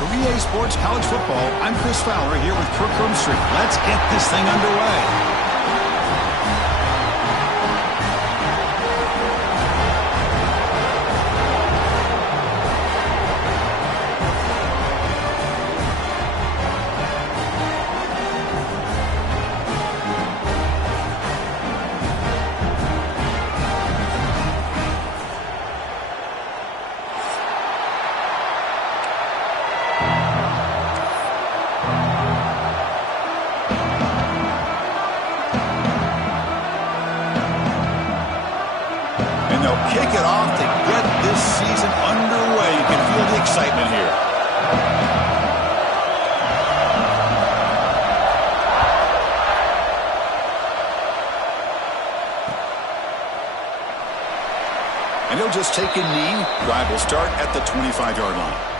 From EA Sports College Football, I'm Chris Fowler here with Kirk Herbstreit. Let's get this thing underway. Kick it off to get this season underway. You can feel the excitement here. And he'll just take a knee. Drive will start at the 25-yard line.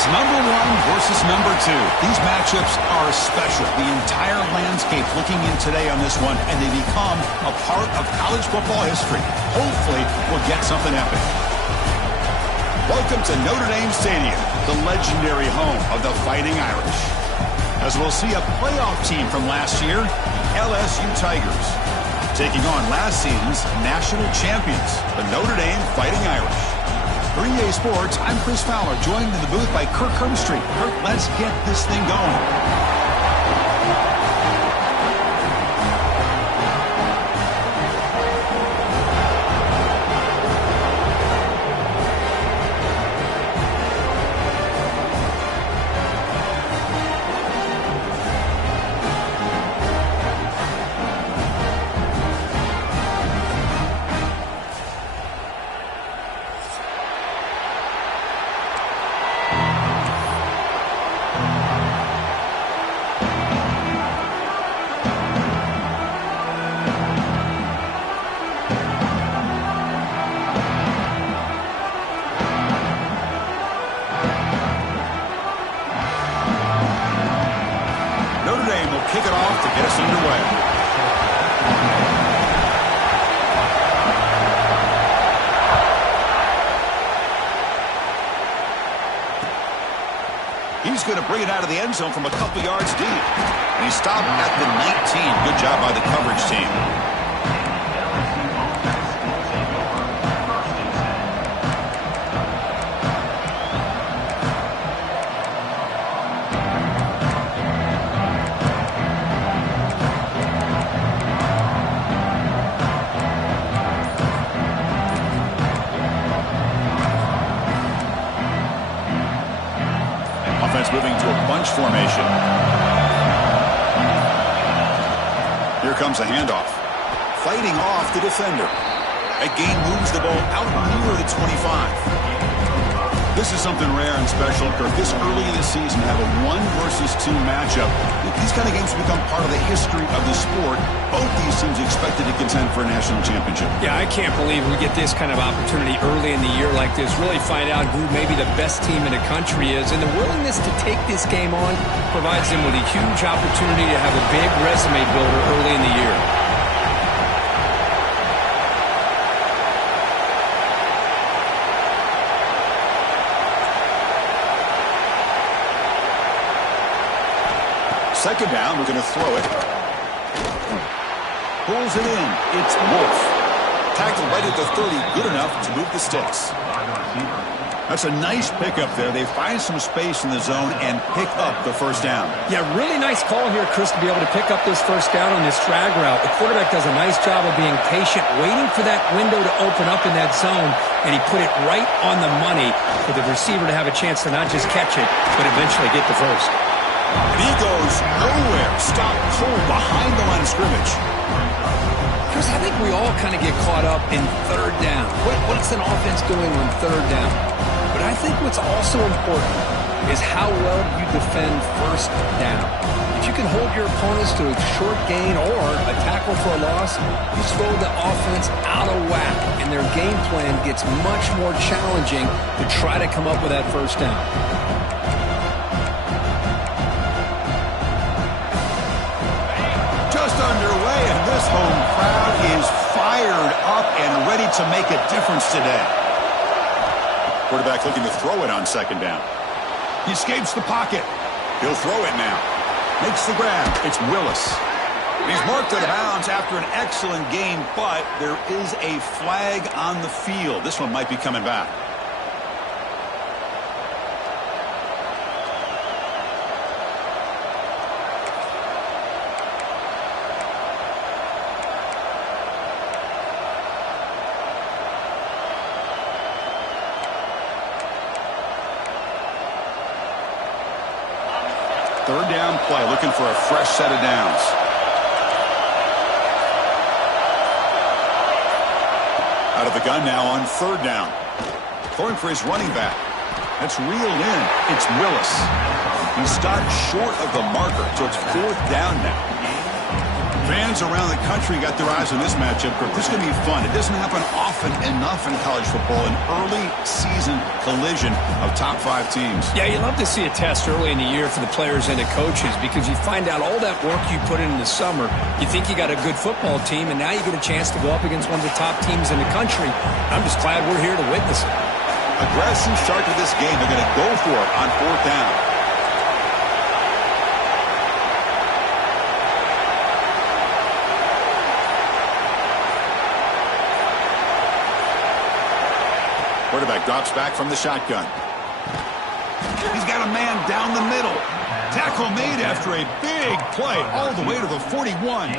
It's number one versus number two. These matchups are special. The entire landscape looking in today on this one, and they become a part of college football history. Hopefully, we'll get something epic. Welcome to Notre Dame Stadium, the legendary home of the Fighting Irish. As we'll see a playoff team from last year, the LSU Tigers, taking on last season's national champions, the Notre Dame Fighting Irish. For EA Sports, I'm Chris Fowler, joined in the booth by Kirk Herbstreit. Kirk, let's get this thing going. He's going to bring it out of the end zone from a couple yards deep. And he stopped at the 19. Good job by the coverage team. Offense moving to a bunch formation. Here comes a handoff. Fighting off the defender. That gain moves the ball out near the 25. This is something rare and special, Kirk. This early in the season, have a 1 versus 2 matchup. These kind of games become part of the history of the sport. Both these teams expected to contend for a national championship. Yeah, I can't believe we get this kind of opportunity early in the year like this. Really find out who maybe the best team in the country is. And the willingness to take this game on provides them with a huge opportunity to have a big resume builder early in the year. Second down, we're going to throw it. Pulls it in. It's Wolf. Tackled right at the 30. Good enough to move the sticks. That's a nice pickup there. They find some space in the zone and pick up the first down. Yeah, really nice call here, Chris, to be able to pick up this first down on this drag route. The quarterback does a nice job of being patient, waiting for that window to open up in that zone, and he put it right on the money for the receiver to have a chance to not just catch it, but eventually get the first. And he goes nowhere. Stop cold behind the line of scrimmage. Chris, I think we all kind of get caught up in third down. What's an offense doing on third down? But I think what's also important is how well you defend first down. If you can hold your opponents to a short gain or a tackle for a loss, you throw the offense out of whack, and their game plan gets much more challenging to try to come up with that first down. Underway, and this home crowd is fired up and ready to make a difference today. Quarterback looking to throw it on second down. He escapes the pocket. He'll throw it now. Makes the grab. It's Willis. He's marked out of bounds after an excellent game, but there is a flag on the field. This one might be coming back. Third down play, looking for a fresh set of downs. Out of the gun now on third down. Throwing for his running back. That's reeled in. It's Willis. He stopped short of the marker, so it's fourth down now. Fans around the country got their eyes on this matchup. This is going to be fun. It doesn't happen often enough in college football, an early season collision of top 5 teams. Yeah, you love to see a test early in the year for the players and the coaches because you find out all that work you put in the summer. You think you got a good football team, and now you get a chance to go up against one of the top teams in the country. I'm just glad we're here to witness it. Aggressive start to this game. They're going to go for it on fourth down. Quarterback drops back from the shotgun. He's got a man down the middle. Tackle made after a big play all the way to the 41.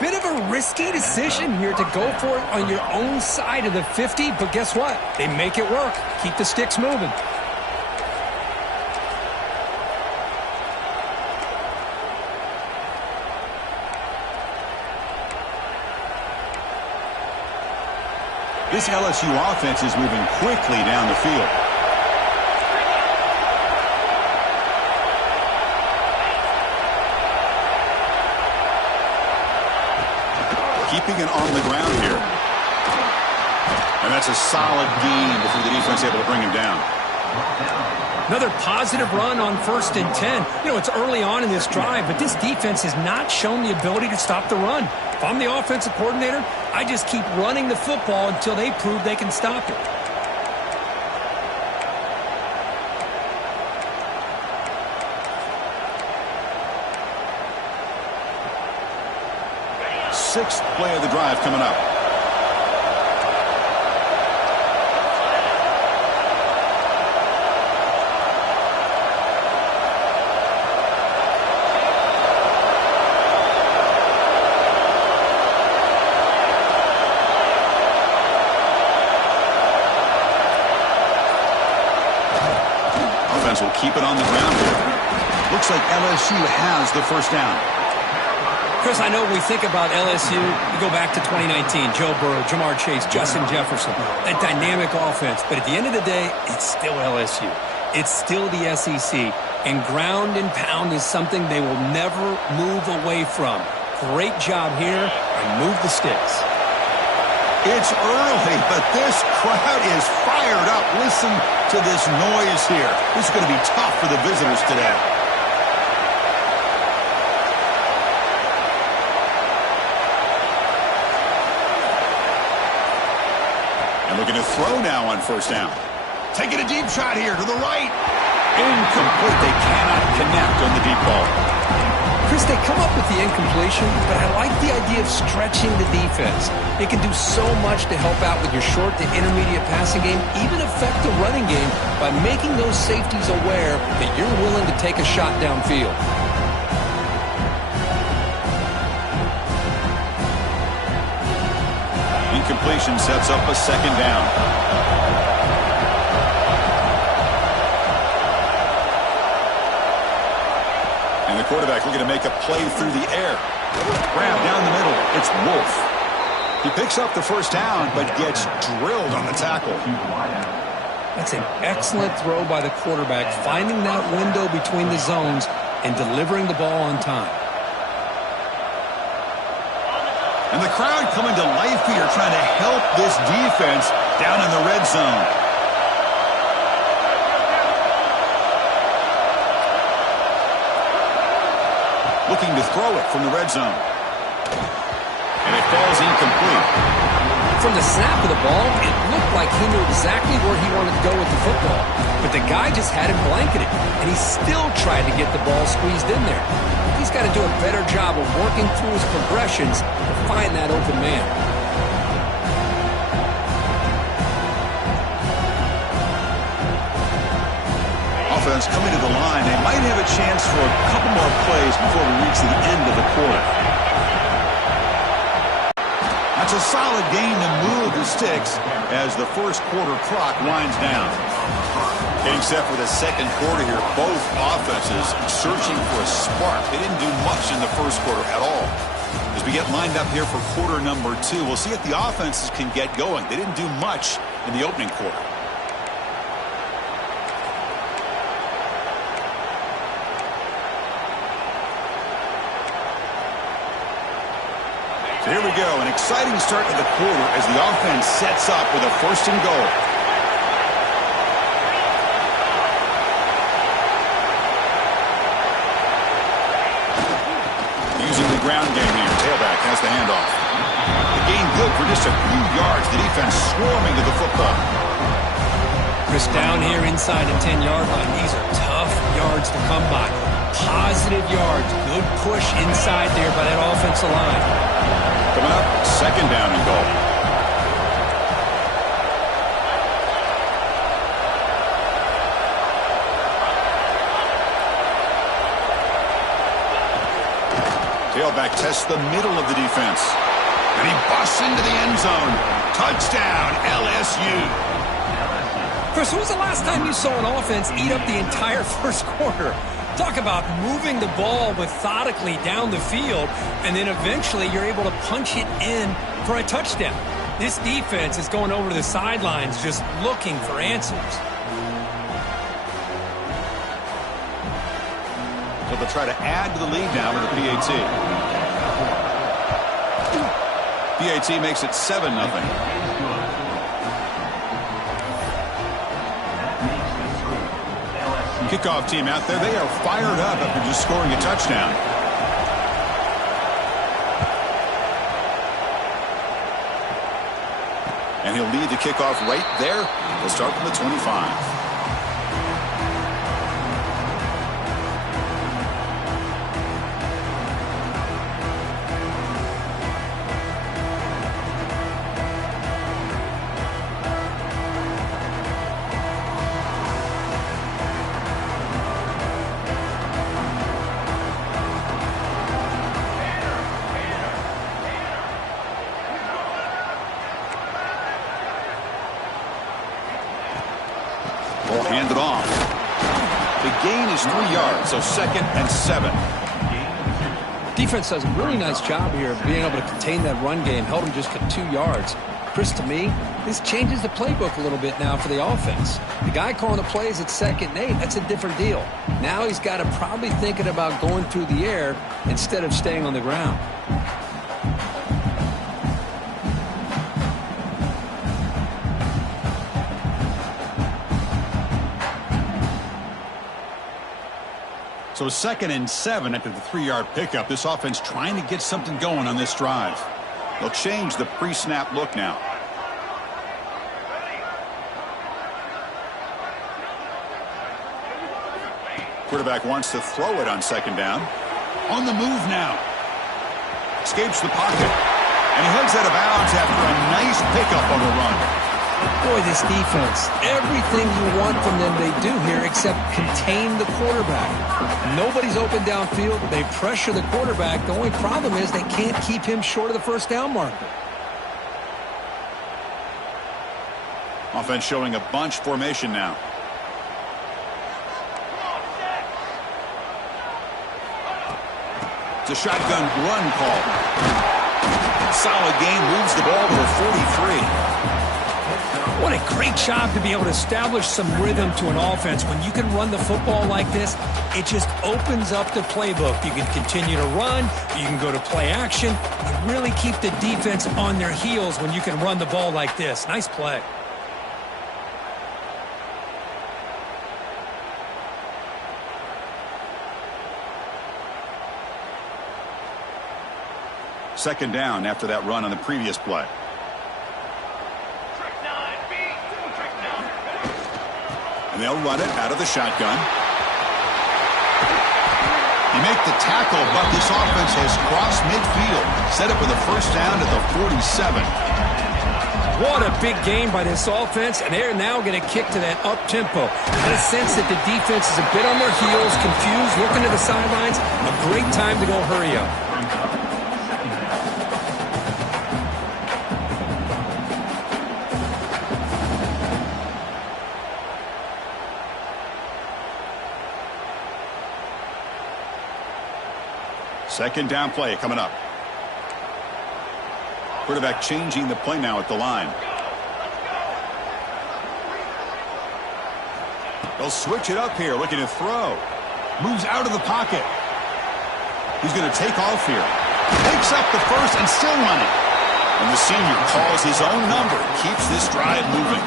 Bit of a risky decision here to go for it on your own side of the 50, but guess what? They make it work. Keep the sticks moving. This LSU offense is moving quickly down the field. Keeping it on the ground here. And that's a solid gain before the defense able to bring him down. Another positive run on 1st and 10. You know, it's early on in this drive, but this defense has not shown the ability to stop the run. If I'm the offensive coordinator, I just keep running the football until they prove they can stop it. sixth play of the drive coming up. Offense will keep it on the ground here. Looks like LSU has the first down. Chris, I know when we think about LSU, you go back to 2019, Joe Burrow, Jamar Chase, Justin Jefferson, that dynamic offense. But at the end of the day, it's still LSU. It's still the SEC. And ground and pound is something they will never move away from. Great job here, and move the sticks. It's early, but this crowd is fired up. Listen to this noise here. This is going to be tough for the visitors today. And looking to throw now on first down. Taking a deep shot here to the right. Incomplete. They cannot connect on the deep ball. Chris, they come up with the incompletion, but I like the idea of stretching the defense. It can do so much to help out with your short to intermediate passing game, even affect the running game by making those safeties aware that you're willing to take a shot downfield. Incompletion sets up a second down. And the quarterback looking to make a play through the air. Grab down the middle. It's Wolf. He picks up the first down, but gets drilled on the tackle. That's an excellent throw by the quarterback, finding that window between the zones and delivering the ball on time. And the crowd coming to life here, trying to help this defense down in the red zone. Looking to throw it from the red zone. And it falls incomplete. From the snap of the ball, it looked like he knew exactly where he wanted to go with the football. But the guy just had him blanketed, and he still tried to get the ball squeezed in there. He's got to do a better job of working through his progressions to find that open man. Offense coming to the line. They might have a chance for a couple more plays before we reach the end of the quarter. That's a solid gain to move the sticks as the first quarter clock winds down. Getting set for the second quarter here. Both offenses searching for a spark. They didn't do much in the first quarter at all. As we get lined up here for quarter number 2, we'll see if the offenses can get going. They didn't do much in the opening quarter. Here we go, an exciting start to the quarter as the offense sets up with a first and goal. Using the ground game here, tailback has the handoff. The gain good for just a few yards, the defense swarming to the football. Chris, down here inside the 10-yard line, these are tough yards to come by. Positive yards, good push inside there by that offensive line. Coming up, second down and goal. Tailback tests the middle of the defense. And he busts into the end zone. Touchdown, LSU. Chris, when was the last time you saw an offense eat up the entire first quarter? Talk about moving the ball methodically down the field, and then eventually you're able to punch it in for a touchdown. This defense is going over to the sidelines just looking for answers. So they'll try to add to the lead now with the PAT. PAT makes it 7-0. Kickoff team out there. They are fired up after just scoring a touchdown. And he'll lead the kickoff right there. They'll start from the 25. Ball handed off. The gain is 3 yards, so 2nd and 7. Defense does a really nice job here of being able to contain that run game. Held him just at 2 yards. Chris, to me, this changes the playbook a little bit now for the offense. The guy calling the plays at 2nd and 8, that's a different deal. Now he's got to probably thinking about going through the air instead of staying on the ground. So 2nd and 7 after the 3-yard pickup. This offense trying to get something going on this drive. They'll change the pre-snap look now. Quarterback wants to throw it on 2nd down. On the move now. Escapes the pocket. And he heads out of bounds after a nice pickup on the run. Boy, this defense, everything you want from them they do here except contain the quarterback. Nobody's open downfield. They pressure the quarterback. The only problem is they can't keep him short of the first down marker. Offense showing a bunch formation now. It's a shotgun run call. Solid gain, moves the ball to the 43. What a great job to be able to establish some rhythm to an offense. When you can run the football like this, it just opens up the playbook. You can continue to run. You can go to play action. You really keep the defense on their heels when you can run the ball like this. Nice play. Second down after that run on the previous play. And they'll run it out of the shotgun. He make the tackle, but this offense has crossed midfield. Set up with a first down at the 47. What a big game by this offense, and they're now going to kick to that up-tempo. Got a sense that the defense is a bit on their heels, confused, looking to the sidelines. A great time to go hurry up. Second down play coming up. Quarterback changing the play now at the line. They'll switch it up here, looking to throw. Moves out of the pocket. He's going to take off here. Takes up the first and still running. And the senior calls his own number. Keeps this drive moving.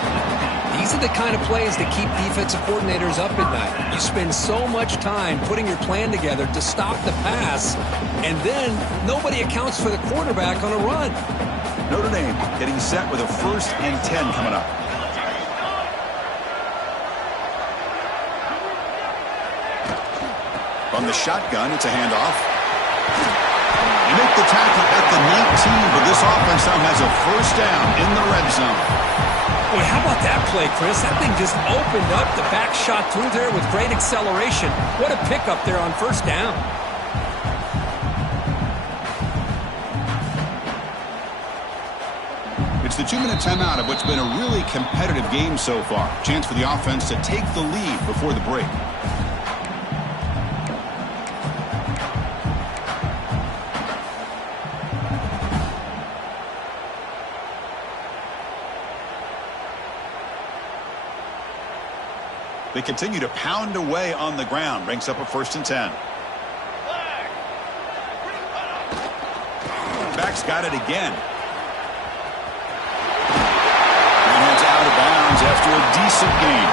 These are the kind of plays that keep defensive coordinators up at night. You spend so much time putting your plan together to stop the pass, and then nobody accounts for the quarterback on a run. Notre Dame getting set with a 1st and 10 coming up. From the shotgun, it's a handoff. They make the tackle at the 19, but this offense now has a first down in the red zone. Boy, how about that play, Chris? That thing just opened up. The back shot through there with great acceleration. What a pickup there on first down. It's the 2-minute timeout of what's been a really competitive game so far. Chance for the offense to take the lead before the break. They continue to pound away on the ground. Brings up a 1st and 10. Back's got it again. And heads out of bounds after a decent gain.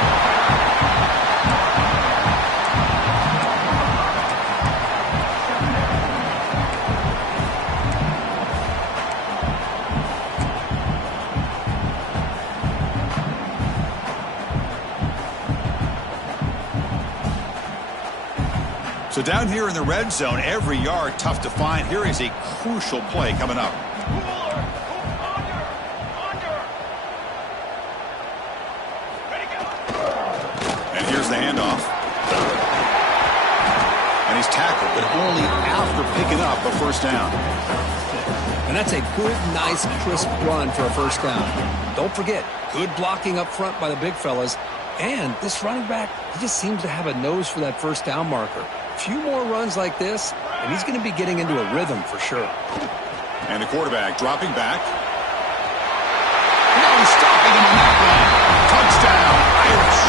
So down here in the red zone, every yard tough to find. Here is a crucial play coming up. And here's the handoff. And he's tackled, but only after picking up a first down. And that's a good, nice, crisp run for a first down. Don't forget, good blocking up front by the big fellas. And this running back, he just seems to have a nose for that first down marker. A few more runs like this, and he's going to be getting into a rhythm for sure. And the quarterback dropping back. No stopping him on that one. Touchdown, Irish.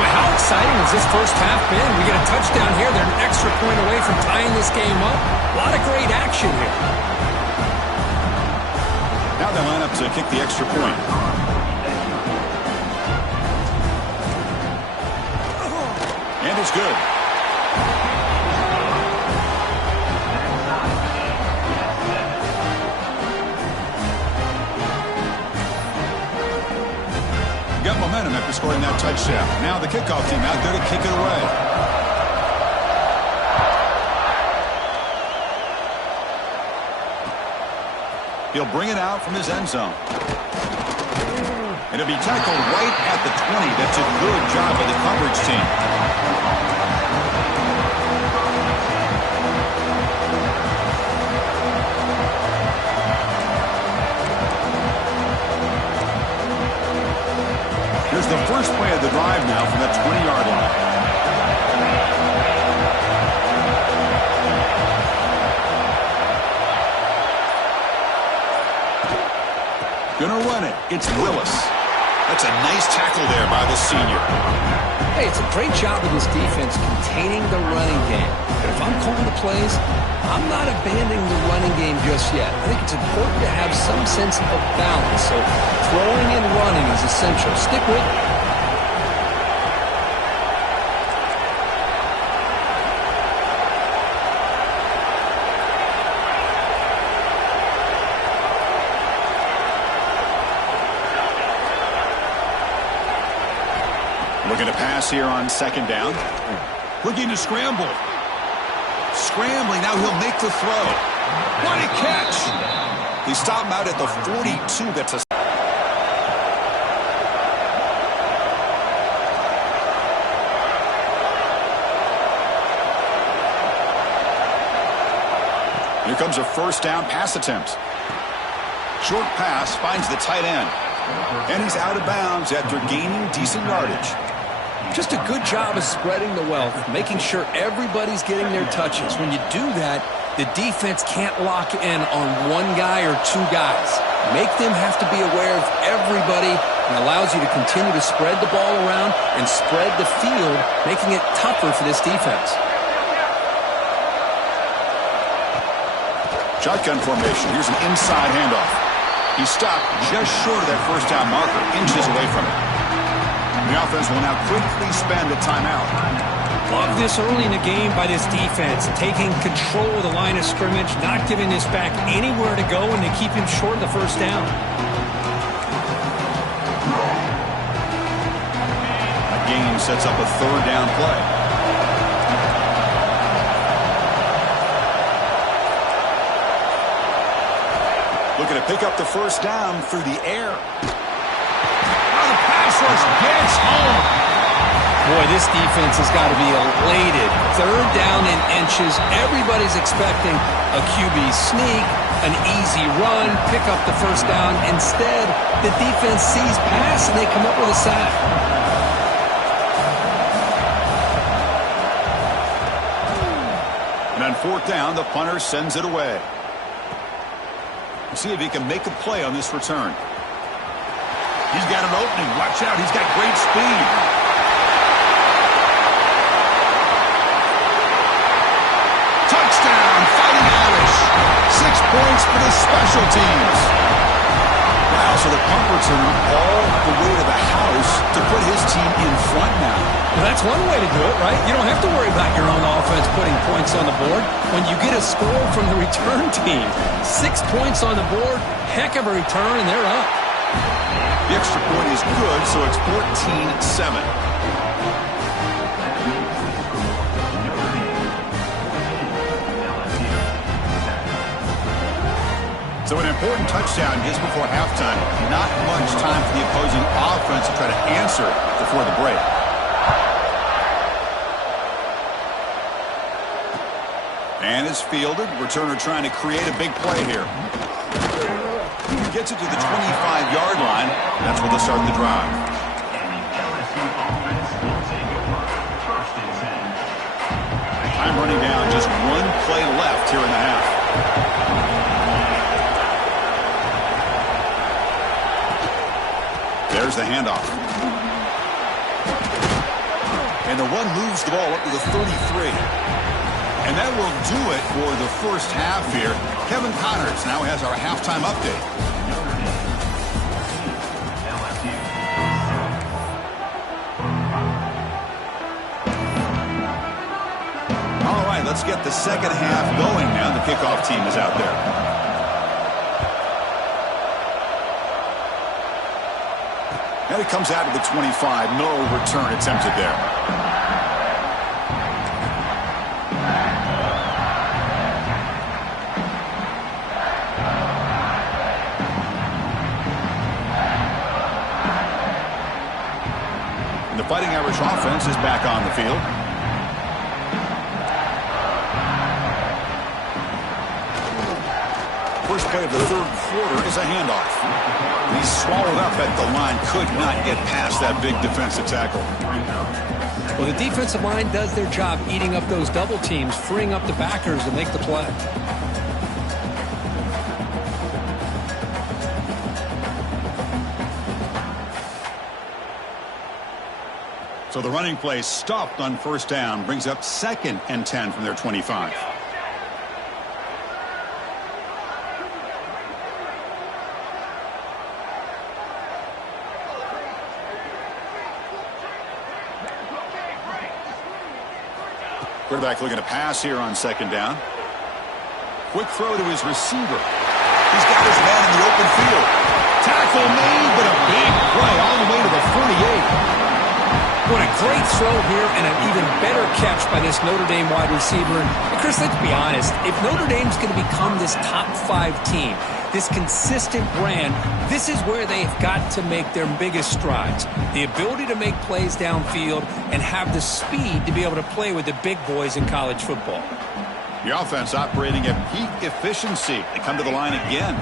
Boy, how exciting has this first half been? We get a touchdown here. They're an extra point away from tying this game up. A lot of great action here. Now they line up to kick the extra point. And it's good. Got momentum after scoring that touchdown. Now the kickoff team out there to kick it away. He'll bring it out from his end zone. And it'll be tackled right at the 20. That's a good job by the coverage team. Here's the first play of the drive now from the 20-yard line. Gonna run it. It's Willis. That's a nice tackle there by the senior. Hey, it's a great job of this defense containing the running game. But if I'm calling the plays, I'm not abandoning the running game just yet. I think it's important to have some sense of balance. So throwing and running is essential. Stick with it. Looking to pass here on second down. Looking to scramble. Scrambling. Now he'll make the throw. What a catch. He stopped him out at the 42. That's a... Here comes a first down pass attempt. Short pass finds the tight end. And he's out of bounds after gaining decent yardage. Just a good job of spreading the wealth, making sure everybody's getting their touches. When you do that, the defense can't lock in on one guy or two guys. Make them have to be aware of everybody and allows you to continue to spread the ball around and spread the field, making it tougher for this defense. Shotgun formation. Here's an inside handoff. He stopped just short of that first down marker, inches away from it. The offense will now quickly spend a timeout. Love this early in the game by this defense, taking control of the line of scrimmage, not giving this back anywhere to go, and they keep him short of the first down. That game sets up a third down play. Looking to pick up the first down through the air. Gets home. Boy, this defense has got to be elated. Third down in inches. Everybody's expecting a QB sneak, an easy run, pick up the first down. Instead, the defense sees pass and they come up with a sack. And on fourth down, the punter sends it away. See if he can make a play on this return. He's got an opening. Watch out. He's got great speed. Touchdown, Fighting Irish. 6 points for the special teams. Wow, so the punter turned all the way to the house to put his team in front now. Well, that's one way to do it, right? You don't have to worry about your own offense putting points on the board when you get a score from the return team. 6 points on the board, heck of a return, and they're up. The extra point is good, so it's 14-7. So an important touchdown just before halftime. Not much time for the opposing offense to try to answer before the break. And it's fielded. Returner trying to create a big play here. Gets it to the 25-yard line. That's where they'll start the drive. Time running down, just one play left here in the half. There's the handoff. And the run moves the ball up to the 33. And that will do it for the first half here. Kevin Connors now has our halftime update. All right, let's get the second half going now. The kickoff team is out there. And it comes out of the 25. No return attempted there. The Fighting Irish offense is back on the field. First play of the third quarter is a handoff. He's swallowed up at the line, could not get past that big defensive tackle. Well, the defensive line does their job eating up those double teams, freeing up the backers to make the play. So the running play stopped on first down, brings up 2nd and 10 from their 25. Quarterback looking to pass here on 2nd down. Quick throw to his receiver. He's got his man in the open field. Tackle made, but a big play all the way to the 48. What a great throw here and an even better catch by this Notre Dame wide receiver. And Chris, let's be honest. If Notre Dame's going to become this top 5 team, this consistent brand, this is where they've got to make their biggest strides. The ability to make plays downfield and have the speed to be able to play with the big boys in college football. The offense operating at peak efficiency. They come to the line again.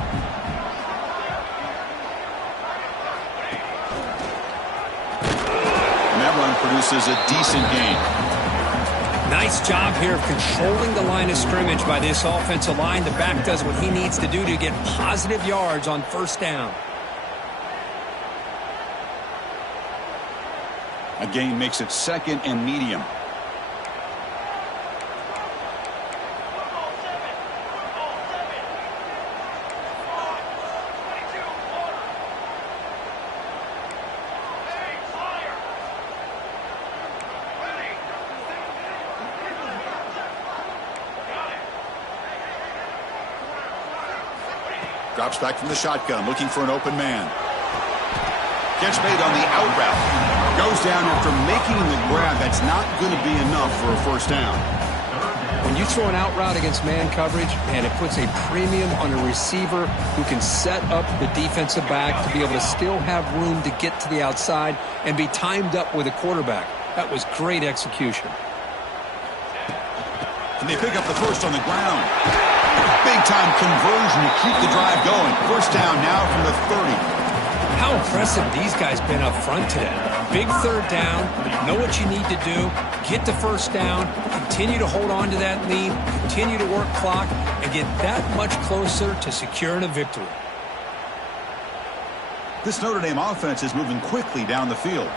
Produces a decent gain. Nice job here of controlling the line of scrimmage by this offensive line. The back does what he needs to do to get positive yards on first down. A gain makes it 2nd and medium. Drops back from the shotgun, looking for an open man. Catch made on the out route. Goes down after making the grab. That's not going to be enough for a first down. When you throw an out route against man coverage, and it puts a premium on a receiver who can set up the defensive back to be able to still have room to get to the outside and be timed up with a quarterback. That was great execution. And they pick up the first on the ground. Big-time conversion to keep the drive going. First down now from the 30. How impressive these guys been up front today. Big third down, know what you need to do, get the first down, continue to hold on to that lead, continue to work clock, and get that much closer to securing a victory. This Notre Dame offense is moving quickly down the field.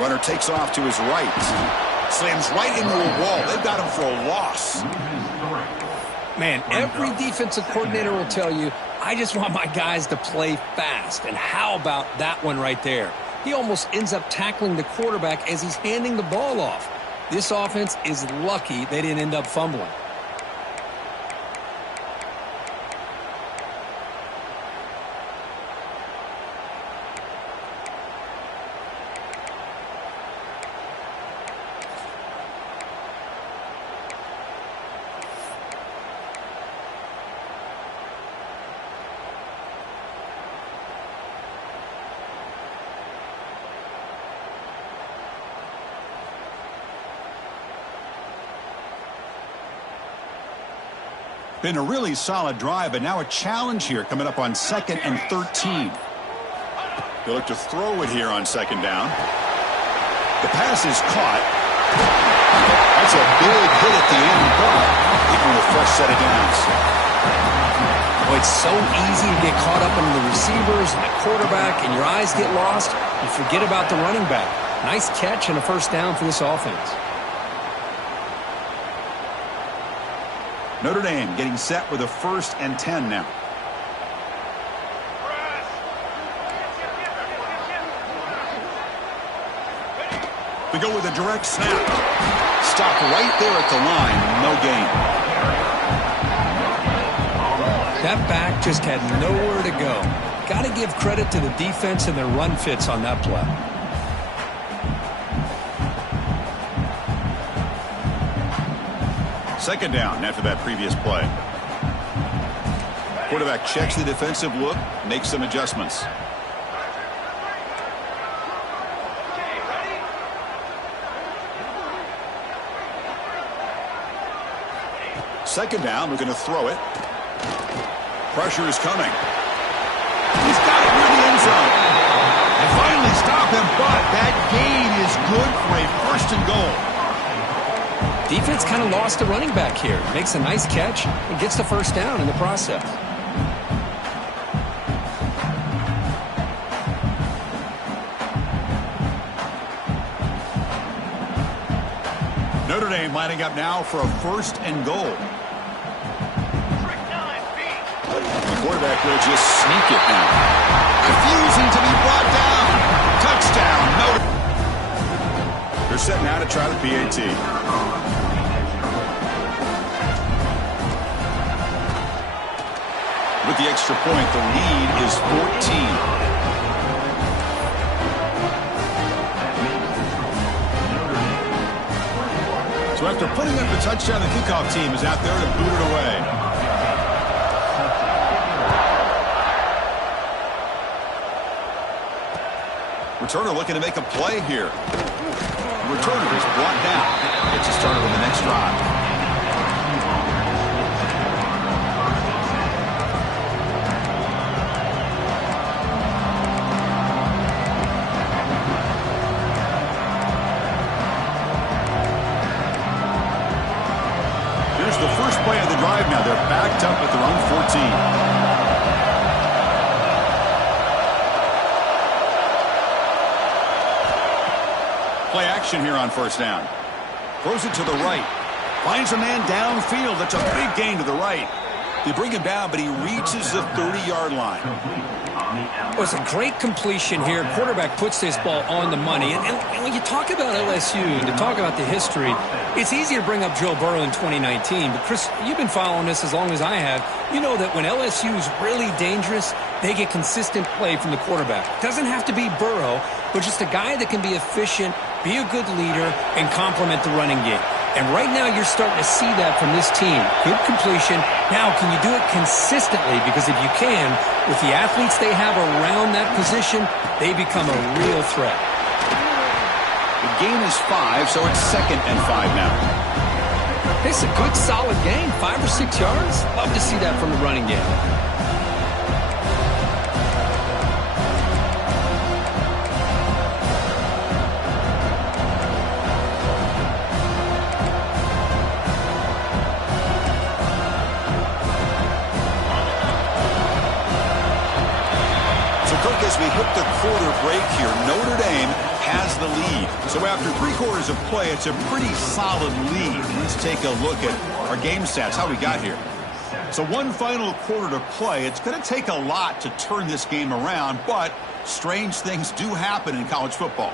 Runner takes off to his right. Slams right into a wall. They've got him for a loss. Man, every defensive coordinator will tell you, I just want my guys to play fast. And how about that one right there? He almost ends up tackling the quarterback as he's handing the ball off. This offense is lucky they didn't end up fumbling. Been a really solid drive, but now a challenge here coming up on 2nd and 13. They look to throw it here on 2nd down. The pass is caught. That's a big hit at the end, but even with a fresh set of downs. Well, it's so easy to get caught up in the receivers and the quarterback, and your eyes get lost. You forget about the running back. Nice catch and a first down for this offense. Notre Dame getting set with a 1st and 10 now. We go with a direct snap. Stop right there at the line. No gain. That back just had nowhere to go. Got to give credit to the defense and their run fits on that play. Second down after that previous play. Quarterback checks the defensive look, makes some adjustments. Second down, we're going to throw it. Pressure is coming. He's got it near the end zone. And finally stop him, but that gain is good for a 1st and goal. Defense kind of lost the running back here. Makes a nice catch and gets the first down in the process. Notre Dame lining up now for a 1st and goal. The quarterback will just sneak it now. Refusing to be brought down. Touchdown, Notre Dame. They're set now to try the PAT. With the extra point, the lead is 14. So after putting up the touchdown, the kickoff team is out there to boot it away. Returner looking to make a play here. The returner is brought down. Gets us started on the next drive. Here's the first play of the drive now. They're backed up at their own 14. Play action here on 1st down. Throws it to the right. Finds a man downfield. That's a big gain to the right. They bring him down, but he reaches the 30-yard line. Well, it's a great completion here. Quarterback puts this ball on the money. And when you talk about LSU and to talk about the history, it's easy to bring up Joe Burrow in 2019. But, Chris, you've been following this as long as I have. You know that when LSU is really dangerous, they get consistent play from the quarterback. Doesn't have to be Burrow, but just a guy that can be efficient, be a good leader, and complement the running game. And right now you're starting to see that from this team. Good completion. Now, can you do it consistently? Because if you can, with the athletes they have around that position, they become a real threat. The gain is 5, so it's 2nd and 5 now. It's a good, solid gain. 5 or 6 yards. Love to see that from the running game. As we hit the quarter break here, Notre Dame has the lead. So after 3 quarters of play, it's a pretty solid lead. Let's take a look at our game stats, how we got here. So 1 final quarter to play. It's going to take a lot to turn this game around, but strange things do happen in college football.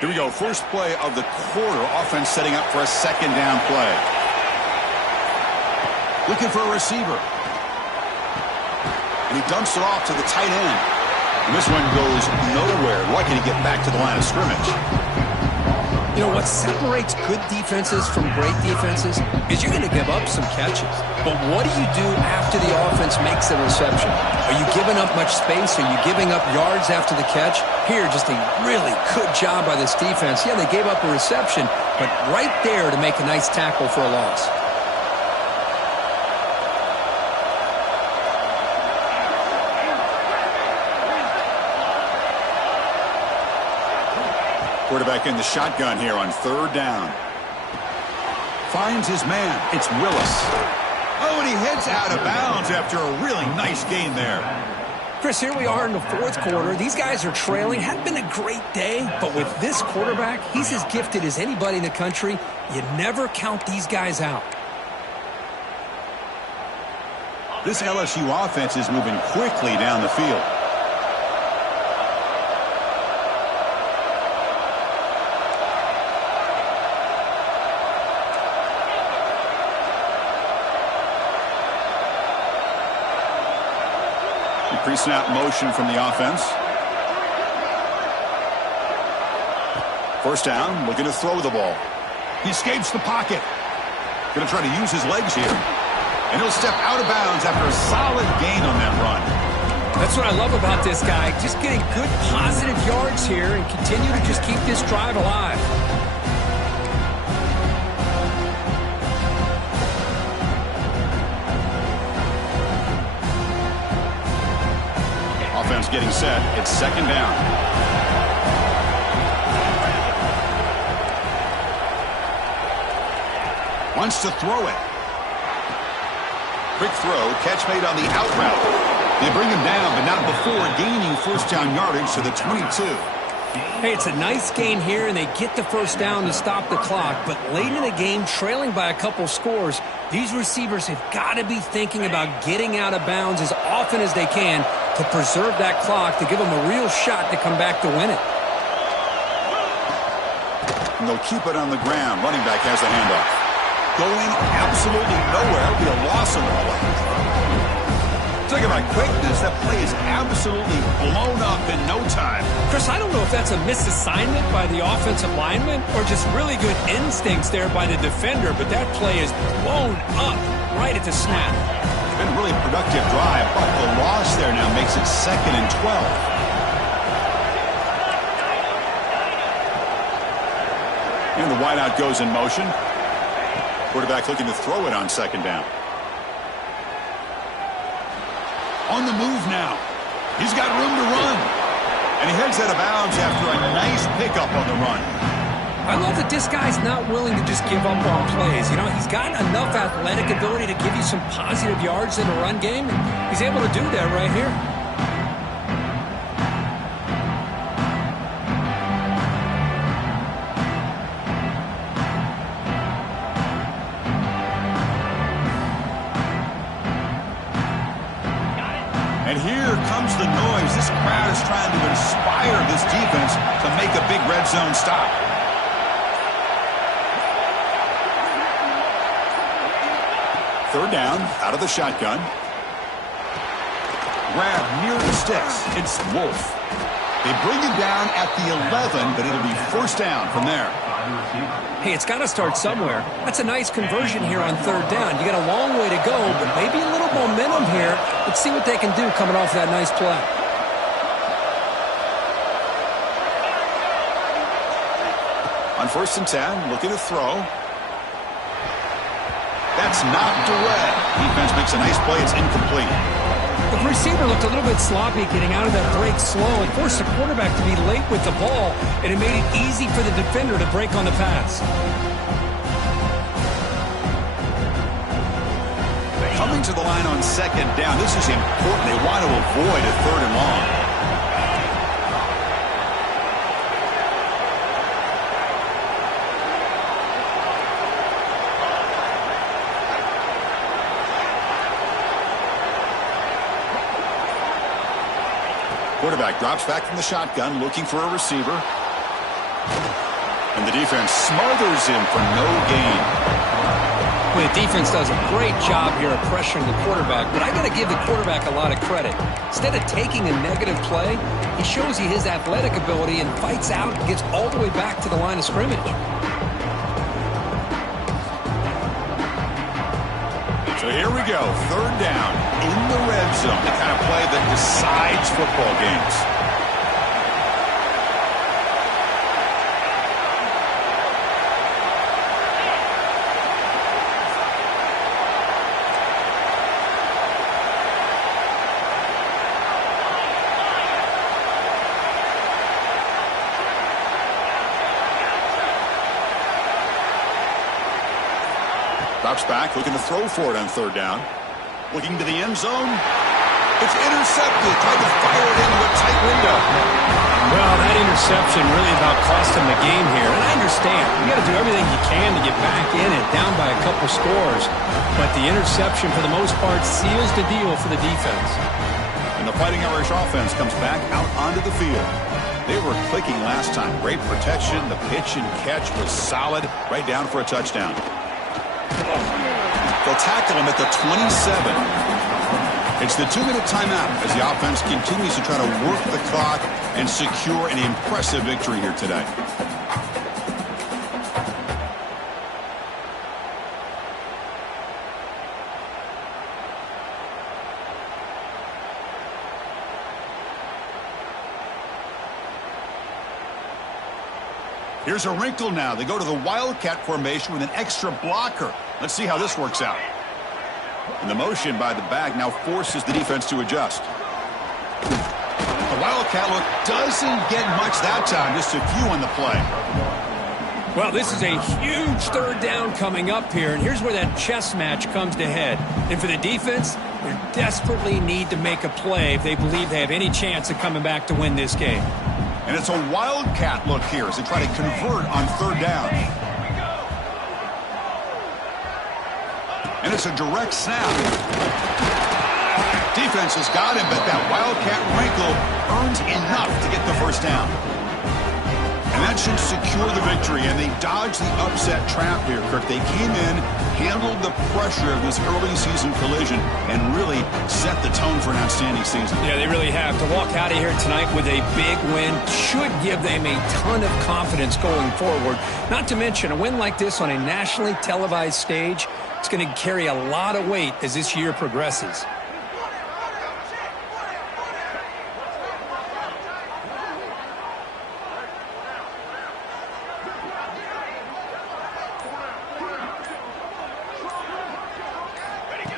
Here we go, first play of the quarter. Offense setting up for a 2nd down play. Looking for a receiver. And he dumps it off to the tight end. And this one goes nowhere. Lucky to get back to the line of scrimmage. You know, what separates good defenses from great defenses is you're going to give up some catches. But what do you do after the offense makes a reception? Are you giving up much space? Are you giving up yards after the catch? Here, just a really good job by this defense. Yeah, they gave up a reception, but right there to make a nice tackle for a loss. Quarterback in the shotgun here on third down. Finds his man. It's Willis. Oh, and he heads out of bounds after a really nice gain there. Chris, here we are in the fourth quarter. These guys are trailing. Hadn't been a great day, but with this quarterback, he's as gifted as anybody in the country. You never count these guys out. This LSU offense is moving quickly down the field. Pre-snap motion from the offense. First down, looking to throw the ball. He escapes the pocket. Going to try to use his legs here. And he'll step out of bounds after a solid gain on that run. That's what I love about this guy. Just getting good positive yards here and continue to just keep this drive alive. Offense getting set. It's second down. Wants to throw it. Quick throw. Catch made on the out route. They bring him down, but not before gaining first down yardage to the 22. Hey, it's a nice gain here, and they get the first down to stop the clock. But late in the game, trailing by a couple scores, these receivers have got to be thinking about getting out of bounds as often as they can to preserve that clock, to give them a real shot to come back to win it. And they'll keep it on the ground. Running back has the handoff. Going absolutely nowhere. It'll be a loss on the play. Talking about quickness, that play is absolutely blown up in no time. Chris, I don't know if that's a misassignment by the offensive lineman or just really good instincts there by the defender, but that play is blown up right at the snap. It's been a really productive drive, but the loss there now makes it 2nd and 12. And the wideout goes in motion. Quarterback looking to throw it on second down. On the move now. He's got room to run. And he heads out of bounds after a nice pickup on the run. I love that this guy's not willing to just give up on plays. You know, he's got enough athletic ability to give you some positive yards in a run game. He's able to do that right here. And here comes the noise. This crowd is trying to inspire this defense to make a big red zone stop. Third down, out of the shotgun. Grab near the sticks. It's Wolf. They bring him down at the 11, but it'll be first down from there. Hey, it's got to start somewhere. That's a nice conversion here on third down. You got a long way to go, but maybe a little momentum here. Let's see what they can do coming off that nice play. On 1st and 10, looking to throw. That's knocked away. Defense makes a nice play. It's incomplete. The receiver looked a little bit sloppy getting out of that break slow and forced the quarterback to be late with the ball, and it made it easy for the defender to break on the pass. Coming to the line on second down. This is important. They want to avoid a 3rd and long. Quarterback drops back from the shotgun, looking for a receiver. And the defense smothers him for no gain. Well, the defense does a great job here of pressuring the quarterback, but I got to give the quarterback a lot of credit. Instead of taking a negative play, he shows you his athletic ability and fights out and gets all the way back to the line of scrimmage. So here we go, third down in the red zone, the kind of play that decides football games. Drops back, looking to throw for it on third down. Looking to the end zone. It's intercepted. Tried to fire it into a tight window. Well, that interception really about cost him the game here. And I understand. You got to do everything you can to get back in it, down by a couple scores. But the interception, for the most part, seals the deal for the defense. And the Fighting Irish offense comes back out onto the field. They were clicking last time. Great protection. The pitch and catch was solid. Right down for a touchdown. They'll tackle him at the 27. It's the 2-minute timeout as the offense continues to try to work the clock and secure an impressive victory here today. Here's a wrinkle now. They go to the Wildcat formation with an extra blocker. Let's see how this works out. And the motion by the back now forces the defense to adjust. The Wildcat look doesn't get much that time. Just a few on the play. Well, this is a huge third down coming up here, and here's where that chess match comes to head. And for the defense, they desperately need to make a play if they believe they have any chance of coming back to win this game. And it's a Wildcat look here as they try to convert on third down. And it's a direct snap. Defense has got him, but that Wildcat wrinkle earns enough to get the first down. And that should secure the victory, and they dodged the upset trap here, Kirk. They came in, handled the pressure of this early season collision, and really set the tone for an outstanding season. Yeah, they really have. To walk out of here tonight with a big win should give them a ton of confidence going forward. Not to mention, a win like this on a nationally televised stage, it's going to carry a lot of weight as this year progresses.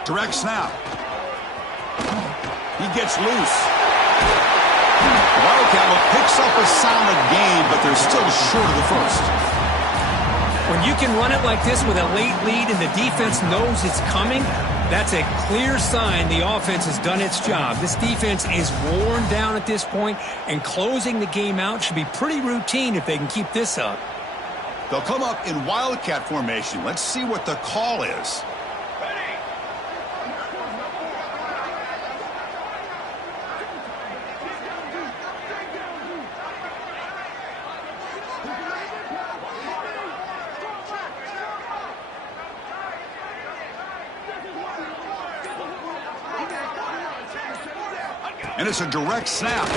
Direct snap. He gets loose. Wildcat picks up a solid gain, but they're still short of the first. When you can run it like this with a late lead and the defense knows it's coming, that's a clear sign the offense has done its job. This defense is worn down at this point, and closing the game out should be pretty routine if they can keep this up. They'll come up in Wildcat formation. Let's see what the call is. And it's a direct snap.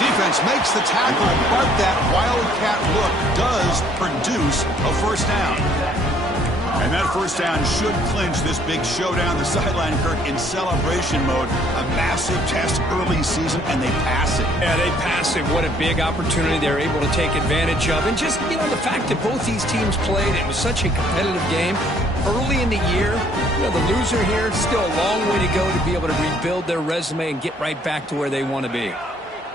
Defense makes the tackle, but that Wildcat look does produce a first down. And that first down should clinch this big showdown. The sideline, Kirk, in celebration mode. A massive test early season, and they pass it. Yeah, they pass it. What a big opportunity they're able to take advantage of. And just, the fact that both these teams played, it was such a competitive game early in the year. The loser here, still a long way to go to be able to rebuild their resume and get right back to where they want to be.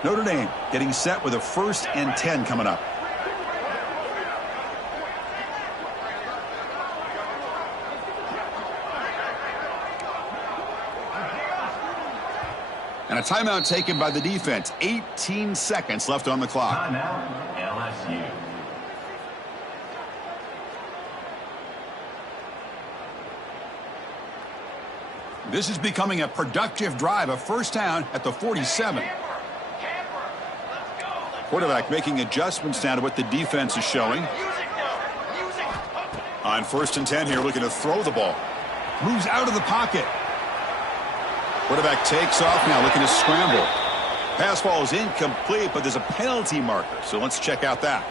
Notre Dame getting set with a 1st and 10 coming up. And a timeout taken by the defense. 18 seconds left on the clock. Timeout, LSU. This is becoming a productive drive. A first down at the 47. Quarterback making adjustments down to what the defense is showing. On On 1st and 10 here, looking to throw the ball. Moves out of the pocket. Quarterback takes off now, looking to scramble. Pass ball is incomplete, but there's a penalty marker, so let's check out that.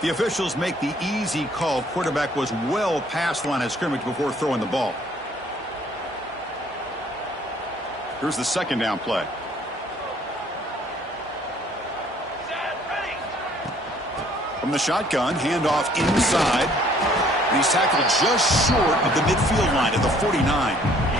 The officials make the easy call. Quarterback was well past the line of scrimmage before throwing the ball. Here's the second down play. From the shotgun, handoff inside. And he's tackled just short of the midfield line at the 49.